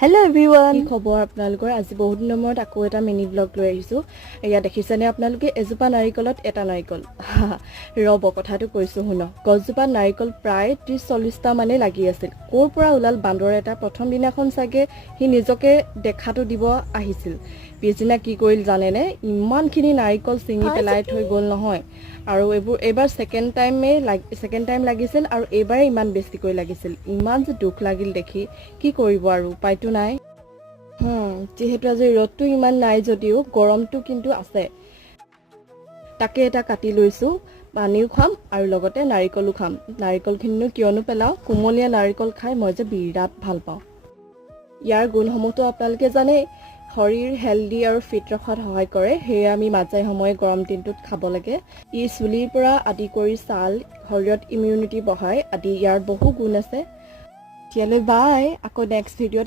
Hello everyone! কি খবৰ আপোনালোকৰ আজি বহুত দিনৰ মূৰত আকৌ এটা মিনি ব্লগ লৈ আহিছোঁ এয়া দেখিছেনে আপোনালোকে এজোপা নাৰিকলত এটা নাৰিকল ৰব কথাটো কৈছোঁ শুনক গছজোপা নাৰিকল প্ৰায় 30-40টা মানে লাগি আছিল ক'ৰ পৰা ওলাল বান্দৰ এটা প্ৰথম দিনাখন চাগে সি নিজকে দেখাটো দিব আহিছিল পিছদিনা কি কৰিল জানেনে ইমানখিনি নাৰিকল চিঙি পেলাই থৈ গ'ল নহয় আৰু এবাৰ সেকেন্ড টাইম লাগিছিল আৰু এবাৰে ইমান বেছিকৈ লাগিছিল ইমান যে দুখ লাগিল দেখি কি কৰিব আৰু উপায়টো নাই যেহেতু আজি ৰ'দটো ইমান নাই যদিও গৰমটো কিন্তু আছে তাকে এটা কাটি লৈছোঁ পানীও খাম আৰু লগতে নাৰিকলো খাম নাৰিকলখিনিনো কিয়নো পেলাওঁ কুমলীয়া নাৰিকল খাই মই যে বিৰাট ভাল পাওঁ ইয়াৰ গুণসমূহটো আপোনালোকে জানেই শৰীৰ হেলদি আৰু ফিট ৰখাত সহায় কৰে সেয়ে আমি মাজে সময়ে গৰম দিনটোত খাব লাগে ই চুলিৰ পৰা আদি কৰি ছাল শৰীৰত ইমিউনিটি বঢ়ায় আদি ইয়াৰ বহু গুণ আছে এতিয়ালৈ বাই আকৌ নেক্সট ভিডিঅ'ত